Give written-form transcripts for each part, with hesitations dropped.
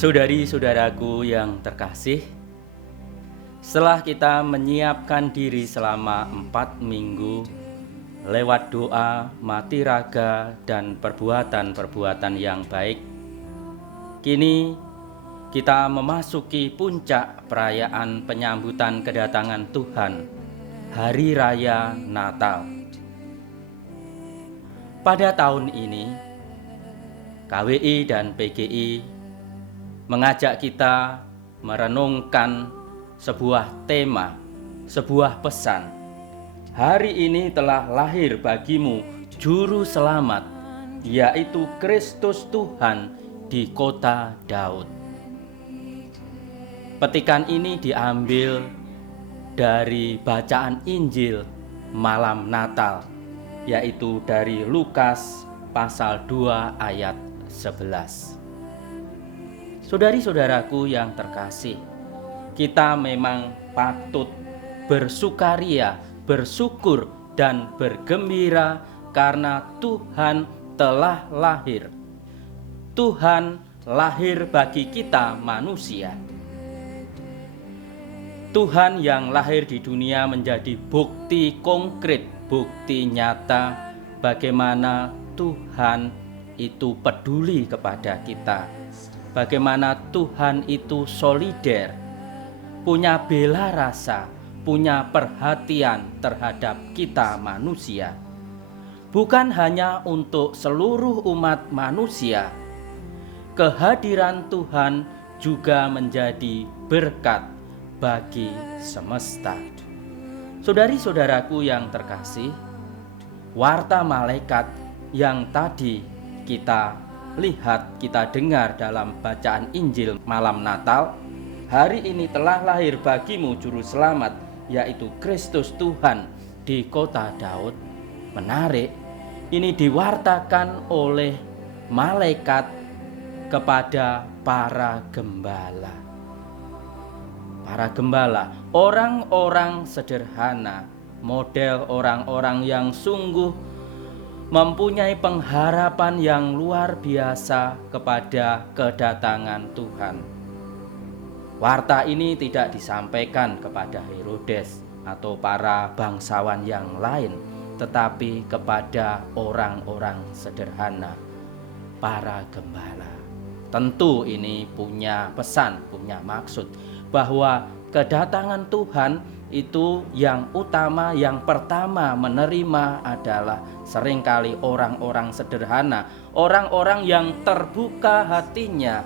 Saudari-saudaraku yang terkasih, setelah kita menyiapkan diri selama 4 minggu lewat doa, mati raga, dan perbuatan-perbuatan yang baik, kini kita memasuki puncak perayaan penyambutan kedatangan Tuhan, Hari Raya Natal. Pada tahun ini, KWI dan PGI mengajak kita merenungkan sebuah tema, sebuah pesan. Hari ini telah lahir bagimu Juru Selamat, yaitu Kristus Tuhan di kota Daud. Petikan ini diambil dari bacaan Injil malam Natal, yaitu dari Lukas pasal 2 ayat 11. Saudari-saudaraku yang terkasih, kita memang patut bersukaria, bersyukur, dan bergembira karena Tuhan telah lahir. Tuhan lahir bagi kita manusia. Tuhan yang lahir di dunia menjadi bukti konkret, bukti nyata bagaimana Tuhan itu peduli kepada kita. Bagaimana Tuhan itu solider, punya bela rasa, punya perhatian terhadap kita manusia. Bukan hanya untuk seluruh umat manusia, kehadiran Tuhan juga menjadi berkat bagi semesta. Saudari-saudaraku yang terkasih, warta malaikat yang tadi kita lihat, kita dengar dalam bacaan Injil malam Natal, hari ini telah lahir bagimu Juru Selamat, yaitu Kristus Tuhan di kota Daud. Menarik, ini diwartakan oleh malaikat kepada para gembala. Para gembala, orang-orang sederhana, model orang-orang yang sungguh mempunyai pengharapan yang luar biasa kepada kedatangan Tuhan. Warta ini tidak disampaikan kepada Herodes atau para bangsawan yang lain, tetapi kepada orang-orang sederhana, para gembala. Tentu ini punya pesan, punya maksud bahwa kedatangan Tuhan itu yang utama, yang pertama menerima adalah seringkali orang-orang sederhana, orang-orang yang terbuka hatinya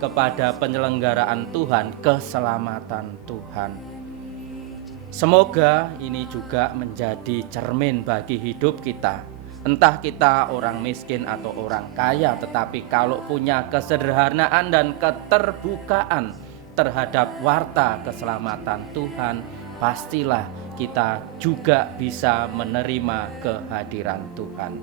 kepada penyelenggaraan Tuhan, keselamatan Tuhan. Semoga ini juga menjadi cermin bagi hidup kita. Entah kita orang miskin atau orang kaya, tetapi kalau punya kesederhanaan dan keterbukaan terhadap warta keselamatan Tuhan, pastilah kita juga bisa menerima kehadiran Tuhan.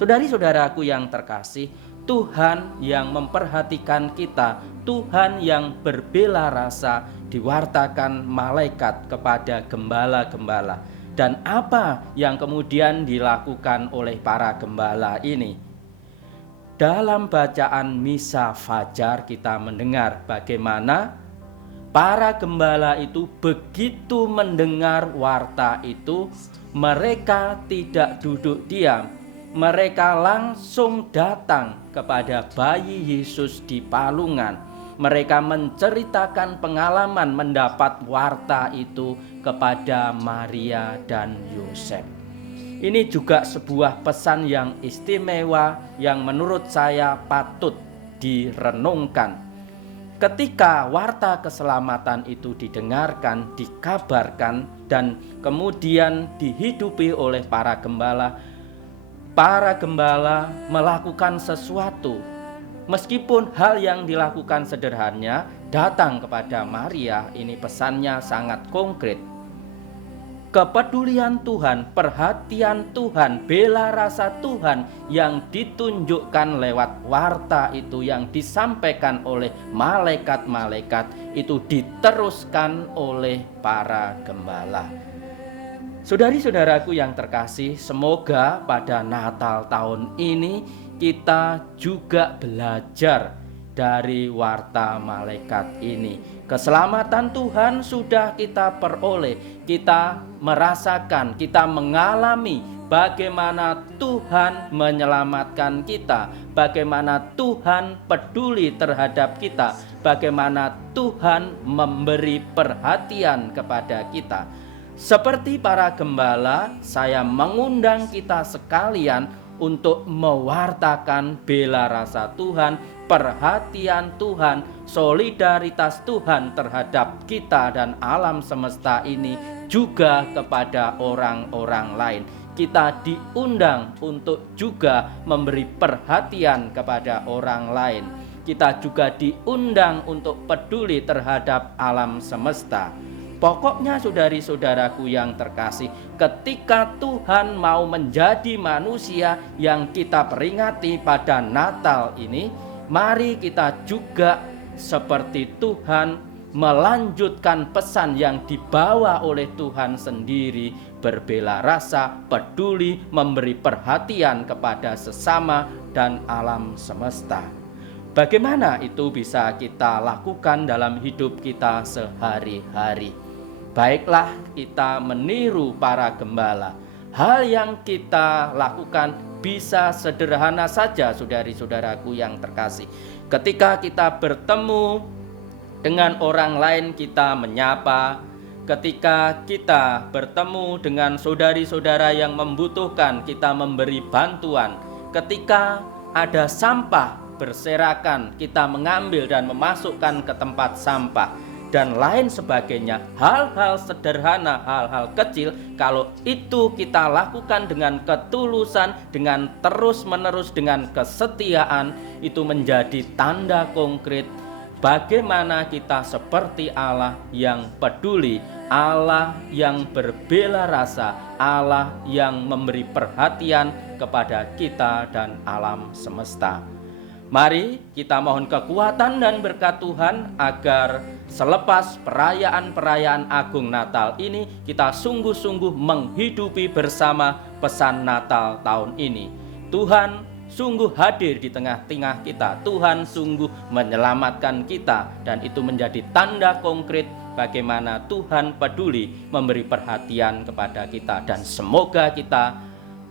Saudari-saudaraku yang terkasih, Tuhan yang memperhatikan kita, Tuhan yang berbela rasa diwartakan malaikat kepada gembala-gembala. Dan apa yang kemudian dilakukan oleh para gembala ini? Dalam bacaan Misa Fajar kita mendengar bagaimana para gembala itu begitu mendengar warta itu, mereka tidak duduk diam. Mereka langsung datang kepada bayi Yesus di palungan. Mereka menceritakan pengalaman mendapat warta itu kepada Maria dan Yosef. Ini juga sebuah pesan yang istimewa yang menurut saya patut direnungkan. Ketika warta keselamatan itu didengarkan, dikabarkan, dan kemudian dihidupi oleh para gembala melakukan sesuatu. Meskipun hal yang dilakukan sederhana, datang kepada Maria, ini pesannya sangat konkret. Kepedulian Tuhan, perhatian Tuhan, bela rasa Tuhan yang ditunjukkan lewat warta itu, yang disampaikan oleh malaikat-malaikat itu diteruskan oleh para gembala. Saudari-saudaraku yang terkasih, semoga pada Natal tahun ini kita juga belajar, dari warta malaikat ini. Keselamatan Tuhan sudah kita peroleh, kita merasakan, kita mengalami bagaimana Tuhan menyelamatkan kita, bagaimana Tuhan peduli terhadap kita, bagaimana Tuhan memberi perhatian kepada kita. Seperti para gembala, saya mengundang kita sekalian untuk mewartakan bela rasa Tuhan, perhatian Tuhan, solidaritas Tuhan terhadap kita dan alam semesta ini juga kepada orang-orang lain. Kita diundang untuk juga memberi perhatian kepada orang lain. Kita juga diundang untuk peduli terhadap alam semesta. Pokoknya saudari-saudaraku yang terkasih, ketika Tuhan mau menjadi manusia yang kita peringati pada Natal ini, mari kita juga seperti Tuhan melanjutkan pesan yang dibawa oleh Tuhan sendiri, berbela rasa, peduli, memberi perhatian kepada sesama dan alam semesta. Bagaimana itu bisa kita lakukan dalam hidup kita sehari-hari? Baiklah kita meniru para gembala. Hal yang kita lakukan bisa sederhana saja, saudari-saudaraku yang terkasih. Ketika kita bertemu dengan orang lain, kita menyapa. Ketika kita bertemu dengan saudari-saudara yang membutuhkan, kita memberi bantuan. Ketika ada sampah berserakan, kita mengambil dan memasukkan ke tempat sampah, dan lain sebagainya. Hal-hal sederhana, hal-hal kecil, kalau itu kita lakukan dengan ketulusan, dengan terus-menerus, dengan kesetiaan, itu menjadi tanda konkret bagaimana kita seperti Allah yang peduli, Allah yang berbela rasa, Allah yang memberi perhatian kepada kita dan alam semesta. Mari kita mohon kekuatan dan berkat Tuhan agar selepas perayaan-perayaan agung Natal ini, kita sungguh-sungguh menghidupi bersama pesan Natal tahun ini. Tuhan sungguh hadir di tengah-tengah kita, Tuhan sungguh menyelamatkan kita, dan itu menjadi tanda konkret bagaimana Tuhan peduli memberi perhatian kepada kita, dan semoga kita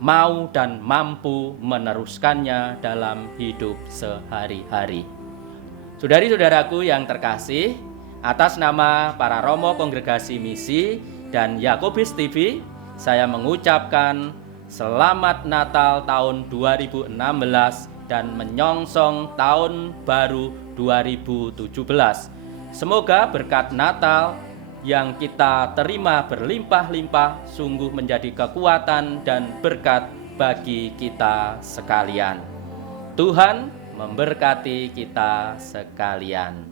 mau dan mampu meneruskannya dalam hidup sehari-hari. Saudari-saudaraku yang terkasih, atas nama para Romo Kongregasi Misi dan Yakobus TV, saya mengucapkan Selamat Natal tahun 2016 dan menyongsong tahun baru 2017. Semoga berkat Natal yang kita terima berlimpah-limpah sungguh menjadi kekuatan dan berkat bagi kita sekalian. Tuhan memberkati kita sekalian.